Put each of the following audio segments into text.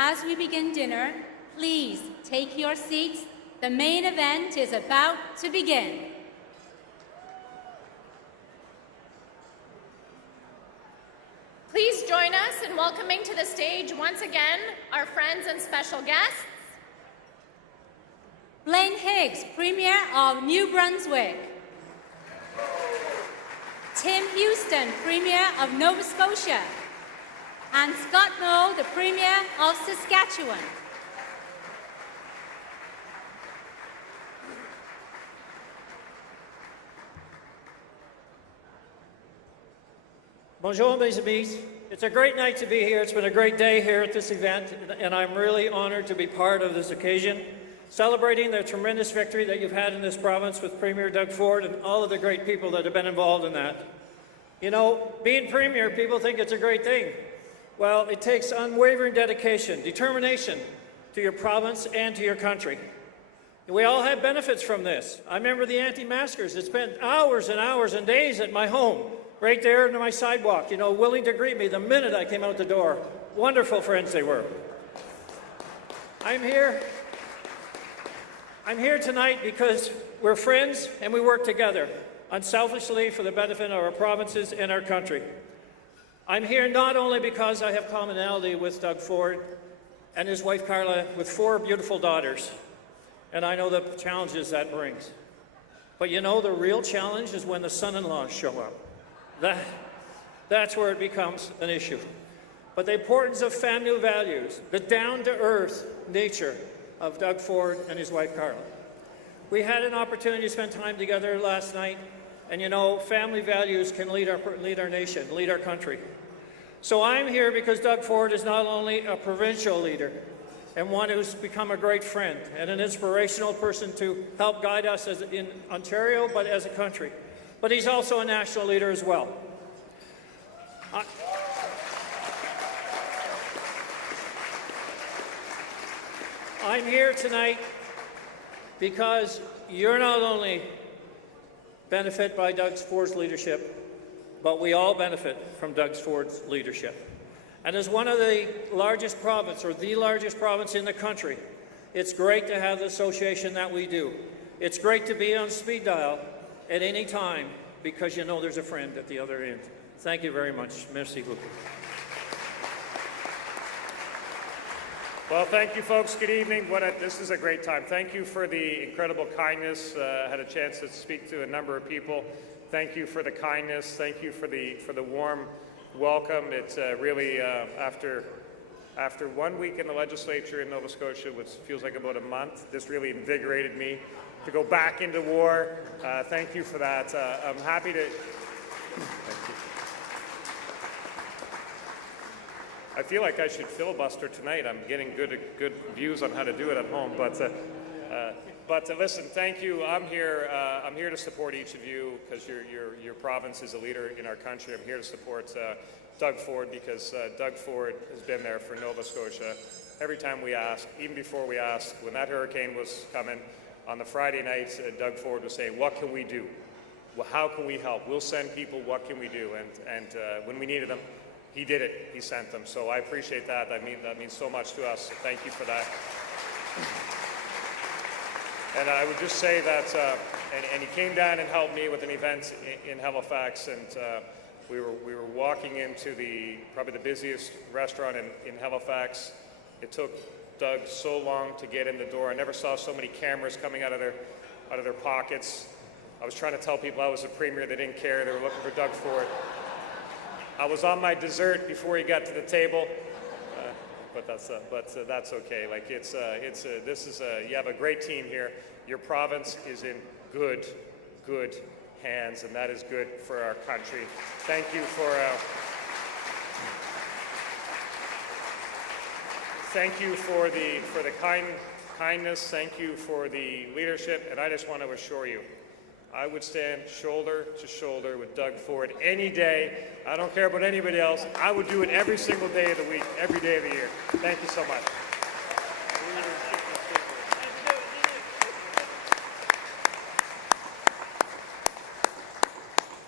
As we begin dinner, please take your seats. The main event is about to begin. Please join us in welcoming to the stage once again our friends and special guests. Blaine Higgs, Premier of New Brunswick. Tim Houston, Premier of Nova Scotia. And Scott Moe, the Premier of Saskatchewan. Bonjour, mes amis. It's a great night to be here. It's been a great day here at this event, and I'm really honored to be part of this occasion, celebrating the tremendous victory that you've had in this province with Premier Doug Ford and all of the great people that have been involved in that. You know, being Premier, people think it's a great thing. Well, it takes unwavering dedication, determination to your province and to your country. And we all have benefits from this. I remember the anti-maskers that spent hours and hours and days at my home, right there on my sidewalk, you know, willing to greet me the minute I came out the door. Wonderful friends they were. I'm here tonight because we're friends and we work together unselfishly for the benefit of our provinces and our country. I'm here not only because I have commonality with Doug Ford and his wife Carla with 4 beautiful daughters, and I know the challenges that brings. But you know, the real challenge is when the son-in-laws show up. That's where it becomes an issue. But the importance of family values, the down-to-earth nature of Doug Ford and his wife Carla. We had an opportunity to spend time together last night, and you know, family values can lead our nation, lead our country. So I'm here because Doug Ford is not only a provincial leader and one who's become a great friend and an inspirational person to help guide us in Ontario, but as a country. But he's also a national leader as well. I'm here tonight because you're not only benefit by Doug Ford's leadership, but we all benefit from Doug Ford's leadership. And as one of the largest province, or the largest province in the country, it's great to have the association that we do. It's great to be on speed dial at any time because you know there's a friend at the other end. Thank you very much. Merci beaucoup. Well, thank you, folks. Good evening. This is a great time. Thank you for the incredible kindness. I had a chance to speak to a number of people. Thank you for the kindness. Thank you for the warm welcome. It's really after 1 week in the legislature in Nova Scotia, which feels like about a month, this really invigorated me to go back into war. Thank you for that. I'm happy to. Thank you. I feel like I should filibuster tonight. I'm getting good views on how to do it at home, but listen, thank you. I'm here to support each of you because your province is a leader in our country. I'm here to support Doug Ford because Doug Ford has been there for Nova Scotia. Every time we ask, even before we asked, when that hurricane was coming, on the Friday nights, Doug Ford was saying, "What can we do? Well, how can we help? We'll send people. What can we do?" And when we needed them, he did it. He sent them. So I appreciate that. That means so much to us. So thank you for that. And I would just say that, and he came down and helped me with an event in Halifax, and we were walking into probably the busiest restaurant in Halifax. It took Doug so long to get in the door. I never saw so many cameras coming out of their pockets. I was trying to tell people I was a premier. They didn't care. They were looking for Doug Ford. I was on my dessert before he got to the table. But that's okay. Like you have a great team here. Your province is in good hands, and that is good for our country. Thank you for the kindness. Thank you for the leadership, and I just want to assure you, I would stand shoulder to shoulder with Doug Ford any day. I don't care about anybody else. I would do it every single day of the week, every day of the year. Thank you so much.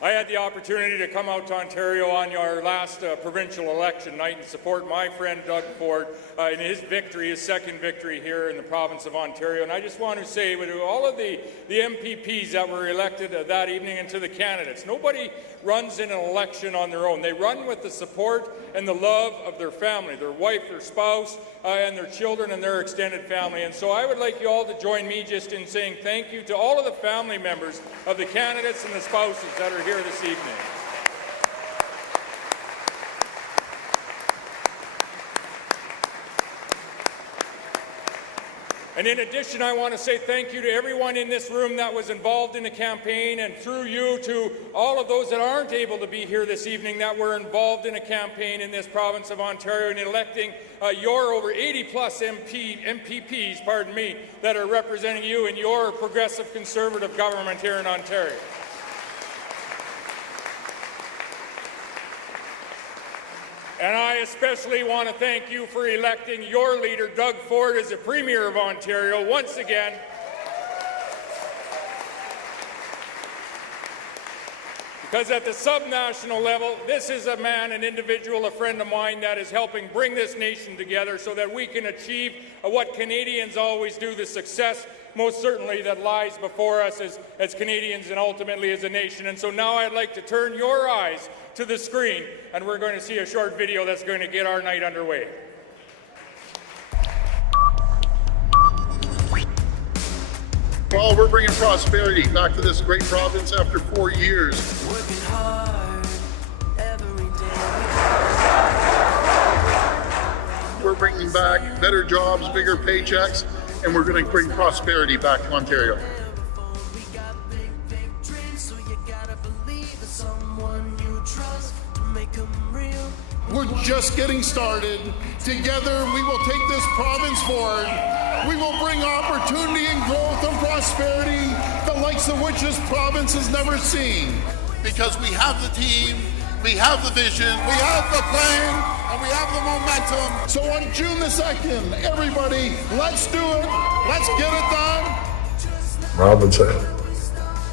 I had the opportunity to come out to Ontario on our last provincial election night and support my friend Doug Ford in his victory, his second victory here in the province of Ontario. And I just want to say to all of the MPPs that were elected that evening and to the candidates, nobody runs in an election on their own. They run with the support and the love of their family, their wife, their spouse, and their children and their extended family. And so I would like you all to join me just in saying thank you to all of the family members of the candidates and the spouses that are here this evening. And in addition, I want to say thank you to everyone in this room that was involved in the campaign, and through you to all of those that aren't able to be here this evening that were involved in a campaign in this province of Ontario in electing your over 80-plus MPPs, that are representing you in your progressive conservative government here in Ontario. And I especially want to thank you for electing your leader, Doug Ford, as the Premier of Ontario once again. Because at the subnational level, this is a man, an individual, a friend of mine that is helping bring this nation together so that we can achieve what Canadians always do, the success most certainly that lies before us as Canadians and ultimately as a nation. And so now I'd like to turn your eyes to the screen, and we're going to see a short video that's going to get our night underway. Well, we're bringing prosperity back to this great province after 4 years. Working hard every day. We're bringing back better jobs, bigger paychecks, and we're going to bring prosperity back to Ontario. We got big dreams, so you gotta believe in someone you trust to make them real. We're just getting started. Together, we will take this province forward. We will bring opportunity and growth and prosperity, the likes of which this province has never seen. Because we have the team, we have the vision, We have the plan, and we have the momentum. So on June the 2nd, everybody, let's do it. Let's get it done. Rob would say,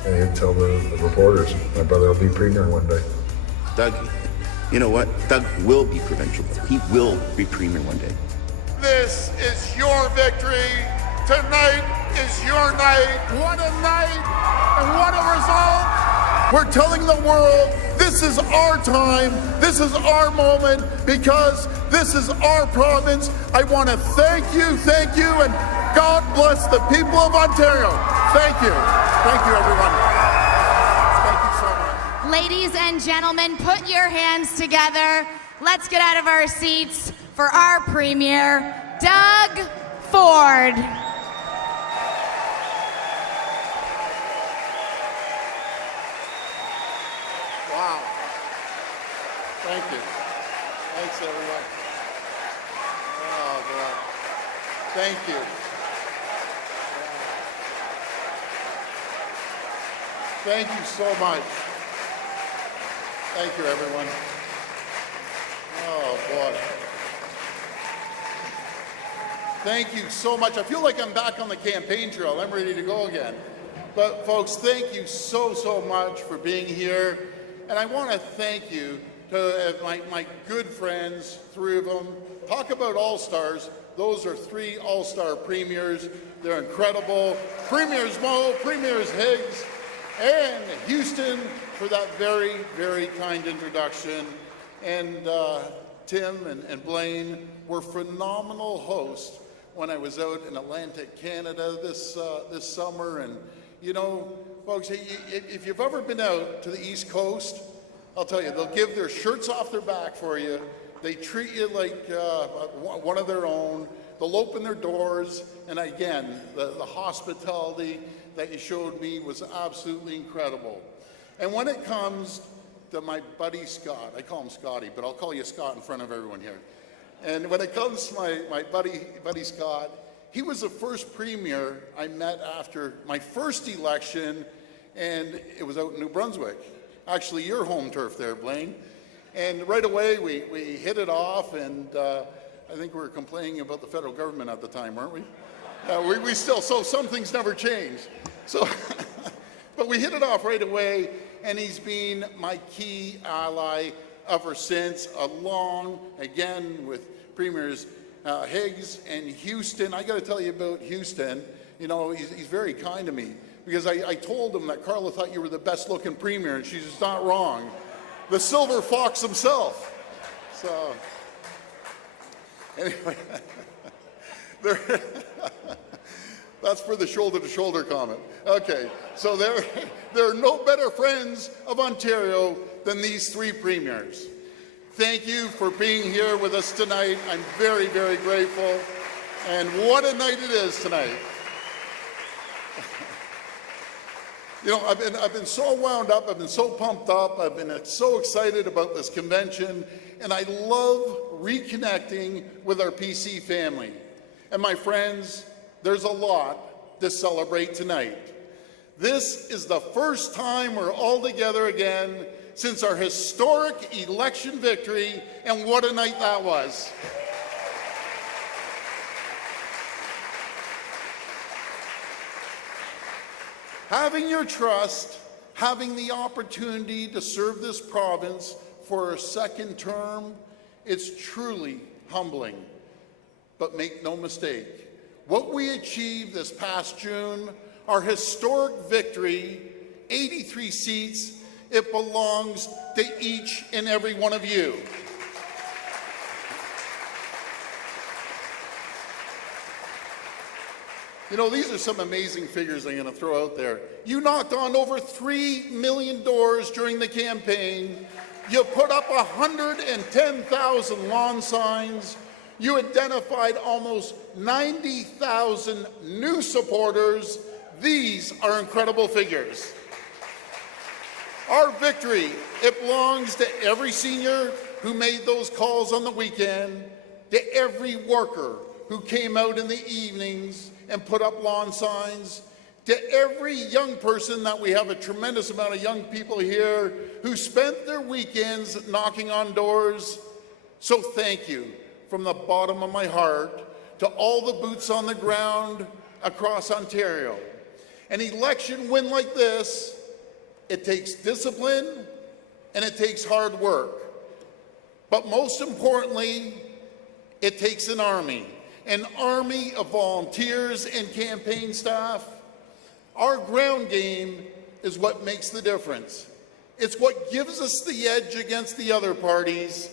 and he'd tell the reporters, my brother will be Premier one day. Doug, you know what? Doug will be provincial. He will be Premier one day. This is your victory. Tonight is your night. What a night and what a result. We're telling the world this is our time, this is our moment, because this is our province. I want to thank you, and God bless the people of Ontario. Thank you. Thank you, everyone. Thank you so much. Ladies and gentlemen, put your hands together. Let's get out of our seats for our Premier, Doug Ford. Wow. Thank you. Thanks, everyone. Oh, God. Thank you. Thank you so much. Thank you, everyone. Oh, boy. Thank you so much. I feel like I'm back on the campaign trail. I'm ready to go again. But folks, thank you so much for being here. And I want to thank you to my good friends, 3 of them. Talk about all-stars. Those are 3 all-star premiers. They're incredible. Premiers Moe, Premiers Higgs, and Houston for that very, very kind introduction. And Tim and Blaine were phenomenal hosts when I was out in Atlantic Canada this summer. And you know, folks, if you've ever been out to the East Coast, I'll tell you, they'll give their shirts off their back for you. They treat you like one of their own. They'll open their doors. And again, the hospitality that you showed me was absolutely incredible. And when it comes to my buddy Scott, I call him Scotty, but I'll call you Scott in front of everyone here. And when it comes to my buddy Scott, he was the first premier I met after my first election, and it was out in New Brunswick. Actually, your home turf there, Blaine. And right away, we hit it off, and I think we were complaining about the federal government at the time, weren't we? We still, so some things never change. So, but we hit it off right away, and he's been my key ally ever since, along, again, with Premiers Higgs and Houston. I got to tell you about Houston. You know, he's very kind to me, because I told him that Carla thought you were the best looking Premier, and she's just not wrong. The Silver Fox himself. So, anyway, that's for the shoulder-to-shoulder comment. Okay, so there are no better friends of Ontario than these three premiers. Thank you for being here with us tonight. I'm very, very grateful. And what a night it is tonight. You know, I've been so wound up, I've been so pumped up, I've been so excited about this convention, and I love reconnecting with our PC family. And my friends, there's a lot to celebrate tonight. This is the first time we're all together again since our historic election victory, and what a night that was. Having your trust, having the opportunity to serve this province for a second term, it's truly humbling. But make no mistake, what we achieved this past June, our historic victory, 83 seats, it belongs to each and every one of you. You know, these are some amazing figures I'm going to throw out there. You knocked on over 3 million doors during the campaign. You put up 110,000 lawn signs. You identified almost 90,000 new supporters. These are incredible figures. Our victory, it belongs to every senior who made those calls on the weekend, to every worker who came out in the evenings and put up lawn signs, to every young person, that we have a tremendous amount of young people here who spent their weekends knocking on doors. So thank you from the bottom of my heart to all the boots on the ground across Ontario. An election win like this, it takes discipline and it takes hard work. But most importantly, it takes an army of volunteers and campaign staff. Our ground game is what makes the difference. It's what gives us the edge against the other parties.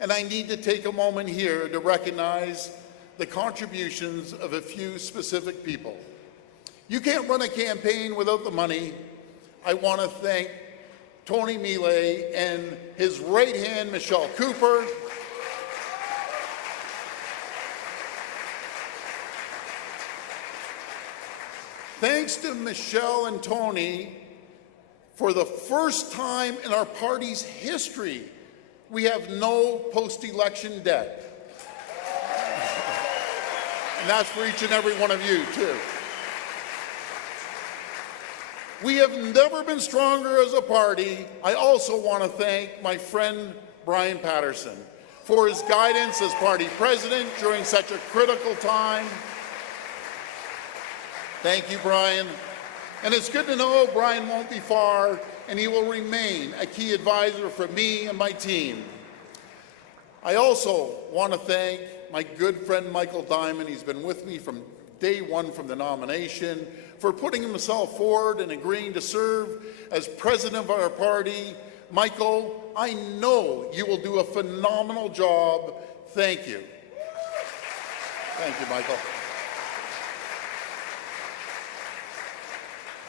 And I need to take a moment here to recognize the contributions of a few specific people. You can't run a campaign without the money. I want to thank Tony Millet and his right hand, Michelle Cooper. Thanks to Michelle and Tony, for the first time in our party's history, we have no post-election debt. And that's for each and every one of you, too. We have never been stronger as a party. I also want to thank my friend Brian Patterson for his guidance as party president during such a critical time. Thank you, Brian. And it's good to know Brian won't be far, and he will remain a key advisor for me and my team. I also want to thank my good friend Michael Diamond. He's been with me from day one from the nomination, for putting himself forward and agreeing to serve as president of our party. Michael, I know you will do a phenomenal job. Thank you. Thank you, Michael.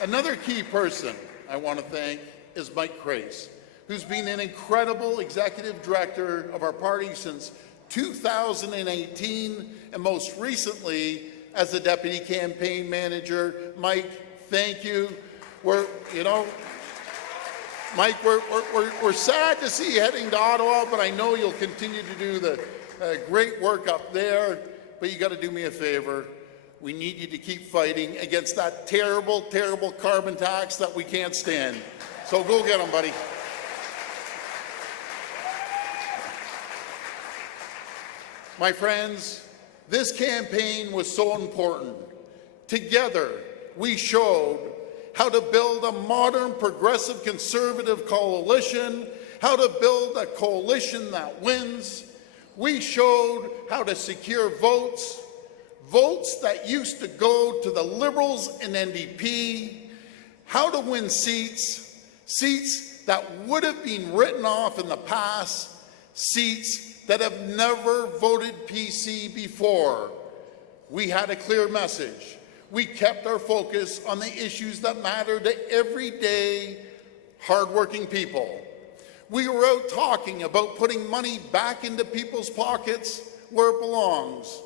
Another key person I want to thank is Mike Crace, who's been an incredible executive director of our party since 2018, and most recently as the deputy campaign manager. Mike, thank you. Mike, we're sad to see you heading to Ottawa, but I know you'll continue to do the great work up there. But you got to do me a favor. We need you to keep fighting against that terrible, terrible carbon tax that we can't stand. So go get them, buddy. My friends, this campaign was so important. Together, we showed how to build a modern progressive conservative coalition, how to build a coalition that wins. We showed how to secure votes that used to go to the Liberals and NDP, how to win seats that would have been written off in the past, seats that have never voted PC before. We had a clear message. We kept our focus on the issues that matter to everyday, hardworking people. We were out talking about putting money back into people's pockets where it belongs.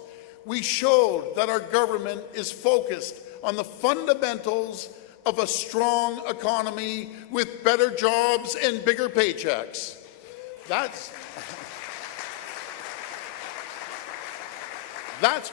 We showed that our government is focused on the fundamentals of a strong economy with better jobs and bigger paychecks. That's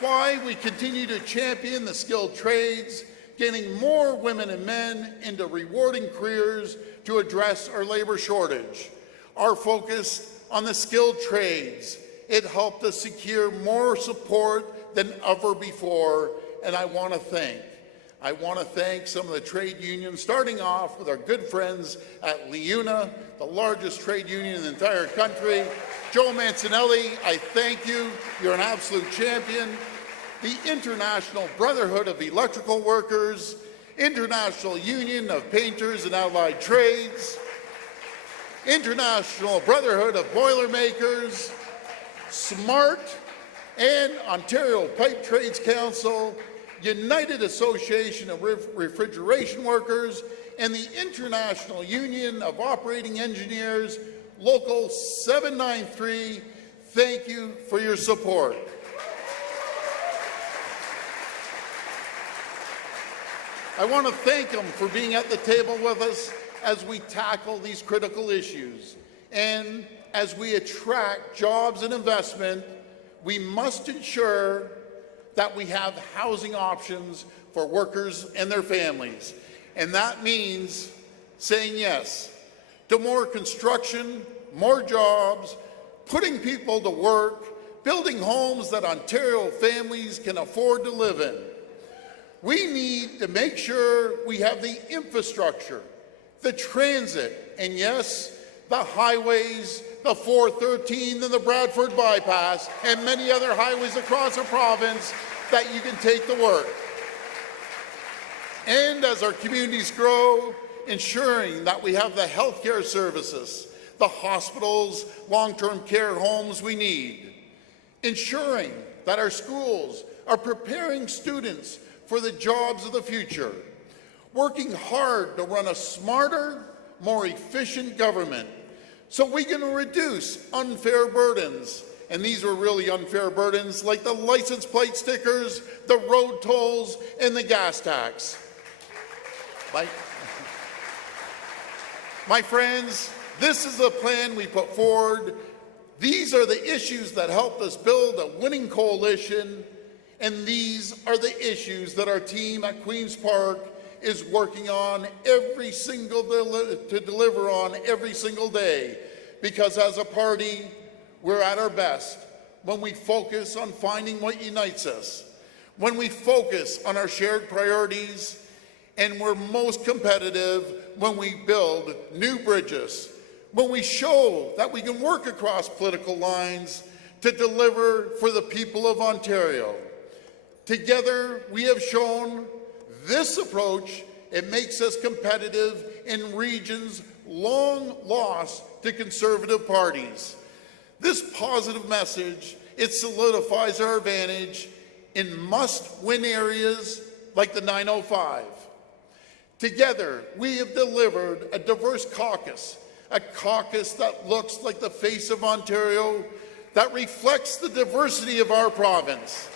why we continue to champion the skilled trades, getting more women and men into rewarding careers to address our labor shortage. Our focus on the skilled trades, it helped us secure more support than ever before, and I want to thank some of the trade unions, starting off with our good friends at LiUNA, the largest trade union in the entire country. Joe Mancinelli, I thank you. You're an absolute champion. The International Brotherhood of Electrical Workers, International Union of Painters and Allied Trades, International Brotherhood of Boilermakers, SMART, and Ontario Pipe Trades Council, United Association of Refrigeration Workers, and the International Union of Operating Engineers, Local 793, thank you for your support. I want to thank them for being at the table with us as we tackle these critical issues. And as we attract jobs and investment, we must ensure that we have housing options for workers and their families. And that means saying yes to more construction, more jobs, putting people to work, building homes that Ontario families can afford to live in. We need to make sure we have the infrastructure, the transit, and yes, the highways, the 413 and the Bradford Bypass, and many other highways across the province that you can take to work. And as our communities grow, ensuring that we have the healthcare services, the hospitals, long-term care homes we need. Ensuring that our schools are preparing students for the jobs of the future. Working hard to run a smarter, more efficient government so we can reduce unfair burdens. And these are really unfair burdens like the license plate stickers, the road tolls, and the gas tax. My friends, this is the plan we put forward. These are the issues that helped us build a winning coalition, and these are the issues that our team at Queen's Park is working on to deliver on every single day. Because as a party, we're at our best when we focus on finding what unites us, when we focus on our shared priorities, and we're most competitive when we build new bridges, when we show that we can work across political lines to deliver for the people of Ontario. Together, we have shown this approach, it makes us competitive in regions long lost to Conservative parties. This positive message, it solidifies our advantage in must-win areas like the 905. Together, we have delivered a diverse caucus, a caucus that looks like the face of Ontario, that reflects the diversity of our province.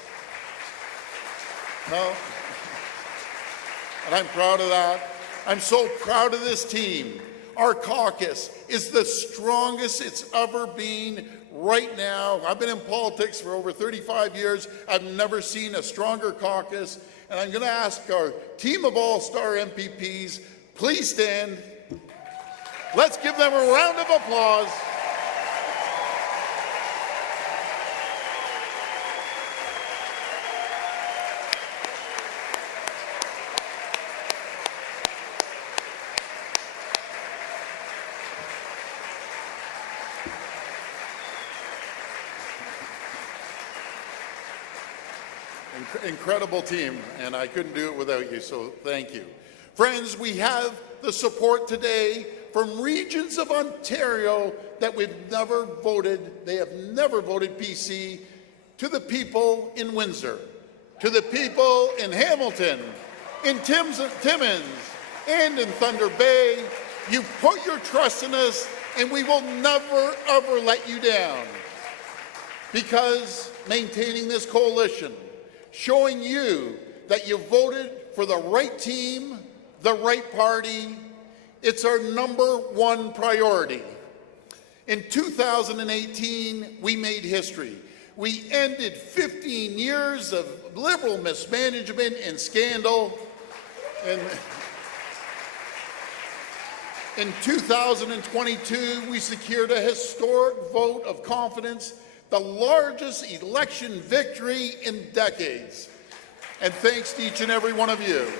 And I'm proud of that. I'm so proud of this team. Our caucus is the strongest it's ever been right now. I've been in politics for over 35 years. I've never seen a stronger caucus. And I'm going to ask our team of all-star MPPs, please stand. Let's give them a round of applause. Incredible team, and I couldn't do it without you, so thank you. Friends, we have the support today from regions of Ontario that we've never voted, they have never voted PC, to the people in Windsor, to the people in Hamilton, in Timmins, and in Thunder Bay. You put your trust in us, and we will never, ever let you down. Because maintaining this coalition, showing you that you voted for the right team, the right party, it's our #1 priority. In 2018, we made history. We ended 15 years of Liberal mismanagement and scandal. And in 2022, we secured a historic vote of confidence, the largest election victory in decades. And thanks to each and every one of you.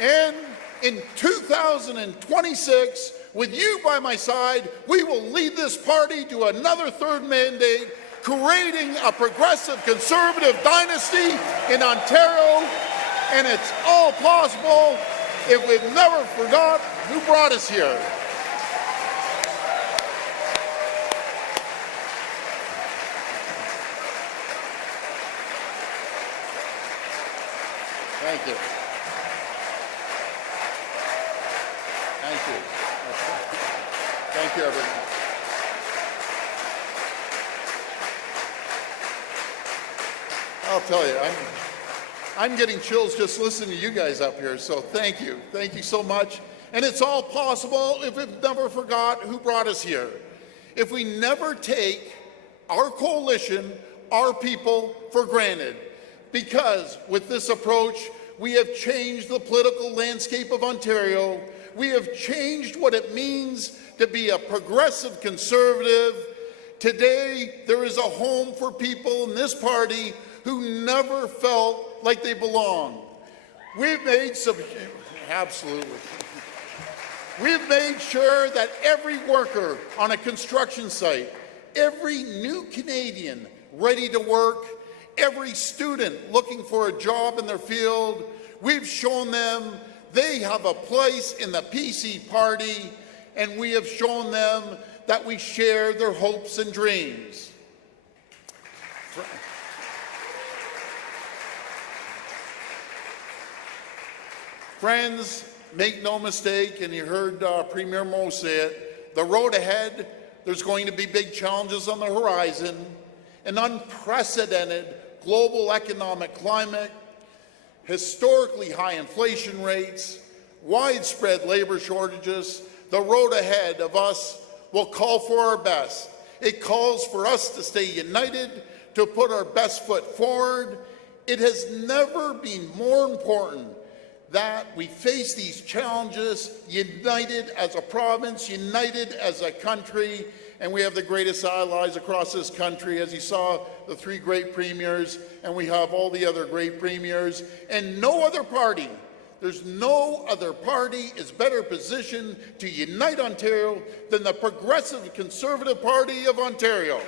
And in 2026, with you by my side, we will lead this party to another third mandate, creating a progressive conservative dynasty in Ontario. And it's all possible if we've never forgot who brought us here. Thank you. Thank you. Thank you, everyone. I'll tell you, I'm getting chills just listening to you guys up here, so thank you. Thank you so much. And it's all possible if we've never forgot who brought us here. If we never take our coalition, our people, for granted. Because with this approach, we have changed the political landscape of Ontario. We have changed what it means to be a progressive conservative. Today, there is a home for people in this party who never felt like they belonged. We've made some, absolutely. We've made sure that every worker on a construction site, every new Canadian ready to work, every student looking for a job in their field, we've shown them they have a place in the PC party, and we have shown them that we share their hopes and dreams. Friends, make no mistake, and you heard Premier Moe say it, the road ahead, there's going to be big challenges on the horizon, an unprecedented global economic climate, historically high inflation rates, widespread labor shortages. The road ahead of us will call for our best. It calls for us to stay united, to put our best foot forward. It has never been more important that we face these challenges united as a province, united as a country, and we have the greatest allies across this country. As you saw, the 3 great premiers, and we have all the other great premiers, and no other party, there's no other party is better positioned to unite Ontario than the Progressive Conservative Party of Ontario.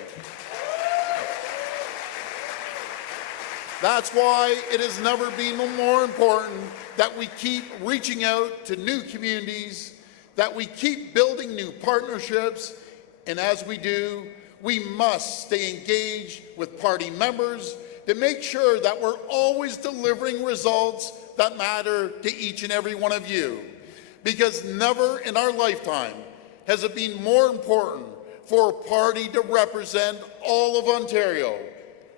That's why it has never been more important that we keep reaching out to new communities, that we keep building new partnerships, and as we do, we must stay engaged with party members to make sure that we're always delivering results that matter to each and every one of you. Because never in our lifetime has it been more important for a party to represent all of Ontario.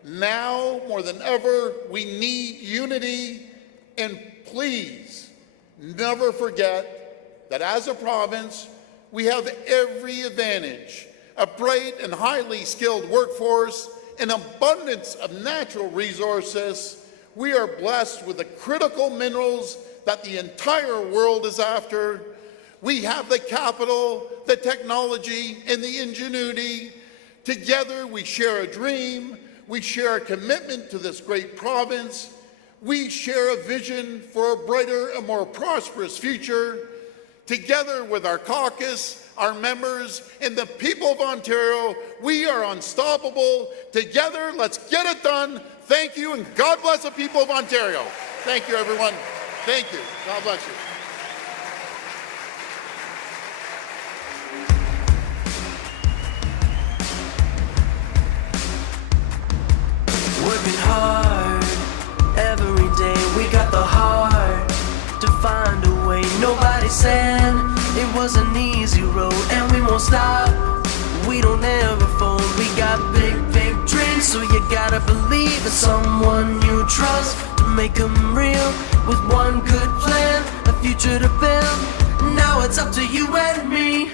Now, more than ever, we need unity, and please never forget that as a province, we have every advantage, a bright and highly skilled workforce, an abundance of natural resources. We are blessed with the critical minerals that the entire world is after. We have the capital, the technology, and the ingenuity. Together, we share a dream. We share a commitment to this great province. We share a vision for a brighter and more prosperous future. Together with our caucus, our members, and the people of Ontario. We are unstoppable. Together, let's get it done. Thank you, and God bless the people of Ontario. Thank you, everyone. Thank you. God bless you. Working hard every day, we got the heart to find a way. Nobody said it was an easy road, and we won't stop. We don't ever fold. We got big, big dreams, so you gotta believe in someone you trust to make them real. With one good plan, a future to build. Now it's up to you and me.